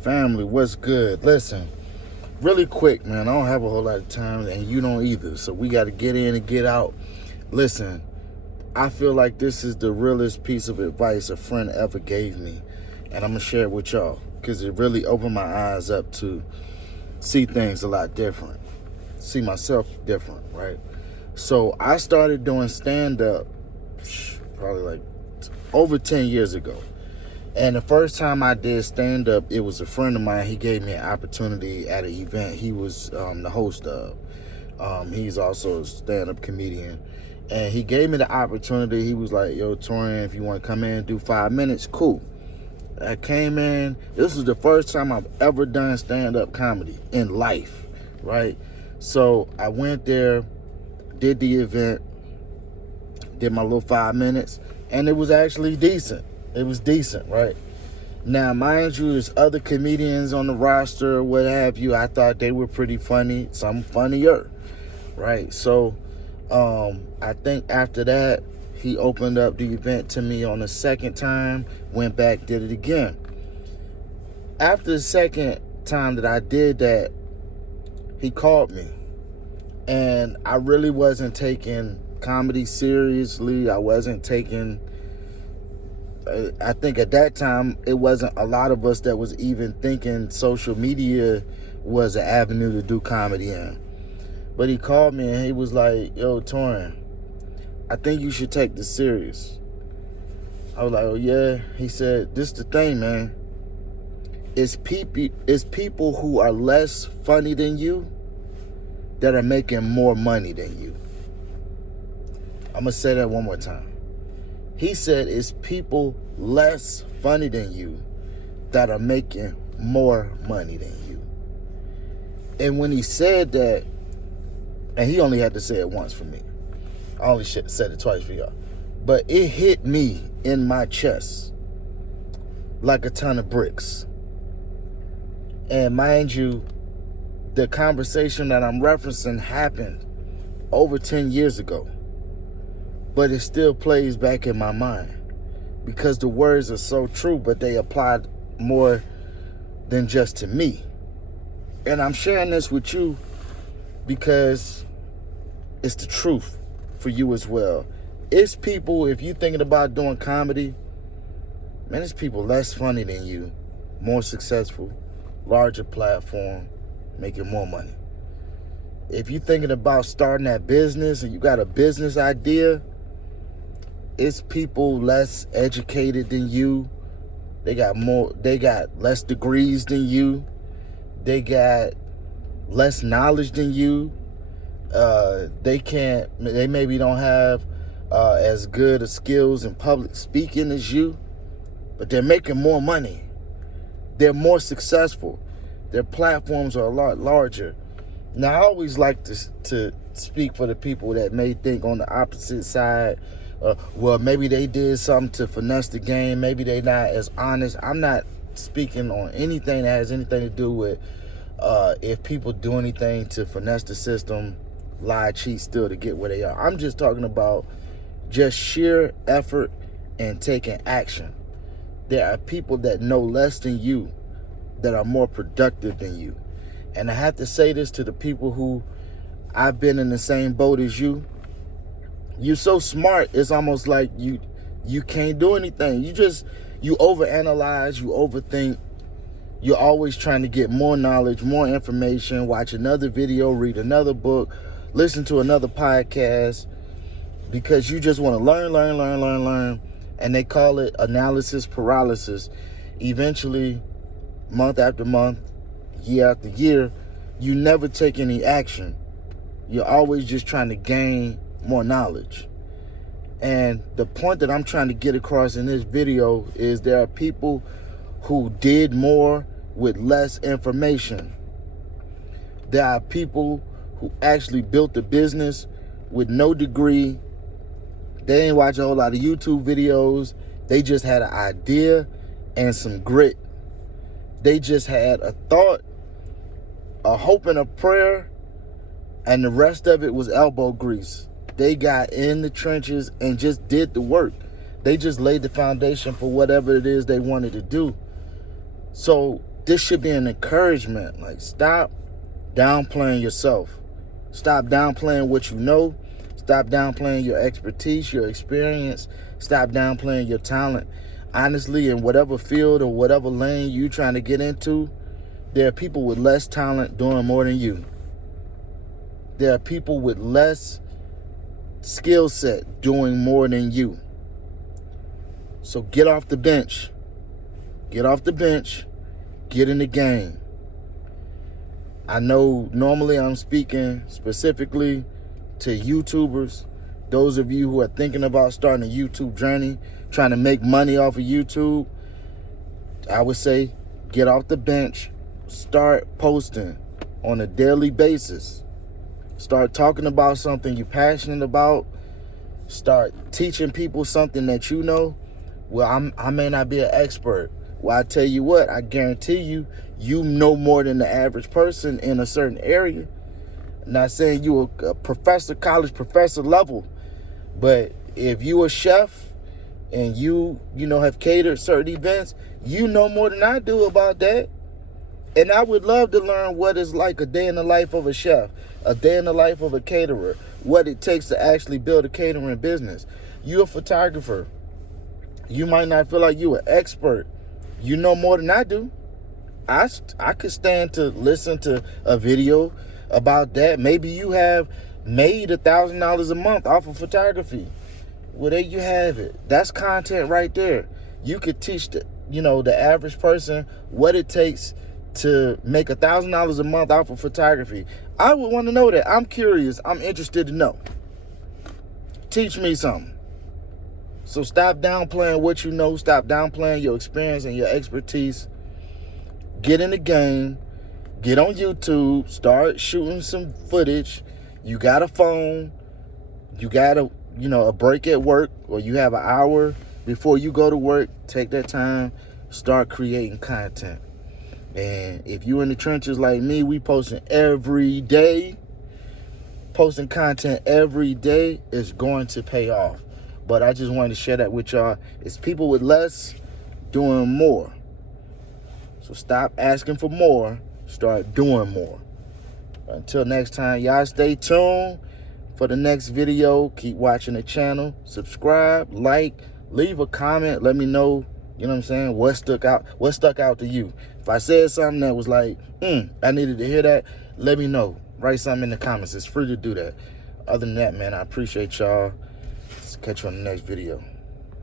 Family, what's good? Listen, really quick, man. I don't have a whole lot of time, and you don't either. So we got to get in and get out. Listen, I feel like this is the realest piece of advice a friend ever gave me, and I'm going to share it with y'all because it really opened my eyes up to see things a lot different, see myself different, right? So I started doing stand-up probably like over 10 years ago. And the first time I did stand-up, it was a friend of mine. He gave me an opportunity at an event he was the host of. He's also a stand-up comedian. And he gave me the opportunity. He was like, yo, Torian, if you want to come in and do 5 minutes, cool. I came in. This was the first time I've ever done stand-up comedy in life, right? So I went there, did the event, did my little 5 minutes, and it was actually decent. It was decent, right? Now, mind you, there's other comedians on the roster, what have you. I thought they were pretty funny, some funnier, right? So I think after that, he opened up the event to me on the second time, went back, did it again. After the second time that I did that, he called me. And I really wasn't taking comedy seriously. I wasn't taking... I think at that time, it wasn't a lot of us that was even thinking social media was an avenue to do comedy in. But he called me and he was like, yo, Torian, I think you should take this serious. I was like, oh, yeah. He said, this the thing, man. It's people who are less funny than you that are making more money than you. I'm going to say that one more time. He said it's people less funny than you that are making more money than you. And when he said that, and he only had to say it once for me. I only said it twice for y'all. But it hit me in my chest like a ton of bricks. And mind you, the conversation that I'm referencing happened over 10 years ago. But it still plays back in my mind because the words are so true, but they applied more than just to me. And I'm sharing this with you because it's the truth for you as well. It's people, if you're thinking about doing comedy, man, it's people less funny than you, more successful, larger platform, making more money. If you're thinking about starting that business and you got a business idea, it's people less educated than you. They got less degrees than you. They got less knowledge than you. They maybe don't have as good of skills in public speaking as you, but they're making more money. They're more successful. Their platforms are a lot larger. Now, I always like to speak for the people that may think on the opposite side. Well, maybe they did something to finesse the game. Maybe they not as honest. I'm not speaking on anything that has anything to do with if people do anything to finesse the system, lie, cheat, steal to get where they are. I'm just talking about just sheer effort and taking action. There are people that know less than you that are more productive than you. And I have to say this to the people who I've been in the same boat as you. You're so smart, it's almost like you can't do anything. You overanalyze, you overthink. You're always trying to get more knowledge, more information, watch another video, read another book, listen to another podcast, because you just want to learn. And they call it analysis paralysis. Eventually, month after month, year after year, you never take any action. You're always just trying to gain more knowledge. And the point that I'm trying to get across in this video is there are people who did more with less information. There are people who actually built a business with no degree. They ain't watch a whole lot of YouTube videos. They just had an idea and some grit. They just had a thought, a hope and a prayer, and the rest of it was elbow grease. They got in the trenches and just did the work. They just laid the foundation for whatever it is they wanted to do. So this should be an encouragement. Like, stop downplaying yourself. Stop downplaying what you know. Stop downplaying your expertise, your experience. Stop downplaying your talent. Honestly, in whatever field or whatever lane you're trying to get into, there are people with less talent doing more than you. There are people with less skill set doing more than you. So get off the bench. Get off the bench. Get in the game. I know normally I'm speaking specifically to YouTubers, those of you who are thinking about starting a YouTube journey, trying to make money off of YouTube. I would say get off the bench, start posting on a daily basis. Start talking about something you're passionate about. Start teaching people something that you know. Well, I may not be an expert. Well, I tell you what, I guarantee you, you know more than the average person in a certain area. I'm not saying you a professor, college professor level, but if you a chef and you have catered certain events, you know more than I do about that. And I would love to learn what it's like a day in the life of a chef, a day in the life of a caterer, what it takes to actually build a catering business. You're a photographer. You might not feel like you're an expert. You know more than I do. I could stand to listen to a video about that. Maybe you have made $1,000 a month off of photography. Well, there you have it. That's content right there. You could teach the average person what it takes to make $1,000 a month off of photography. I would want to know that. I'm curious. I'm interested to know. Teach me something. So stop downplaying what you know. Stop downplaying your experience and your expertise. Get in the game. Get on YouTube. Start shooting some footage. You got a phone. You got a break at work, or you have an hour before you go to work. Take that time. Start creating content. And if you in the trenches like me, we posting every day. Posting content every day is going to pay off. But I just wanted to share that with y'all. It's people with less doing more. So stop asking for more. Start doing more. Until next time, y'all stay tuned for the next video. Keep watching the channel. Subscribe, like, leave a comment. Let me know, what stuck out to you. If I said something that was like, I needed to hear that, let me know. Write something in the comments. It's free to do that. Other than that, man, I appreciate y'all. Catch you on the next video.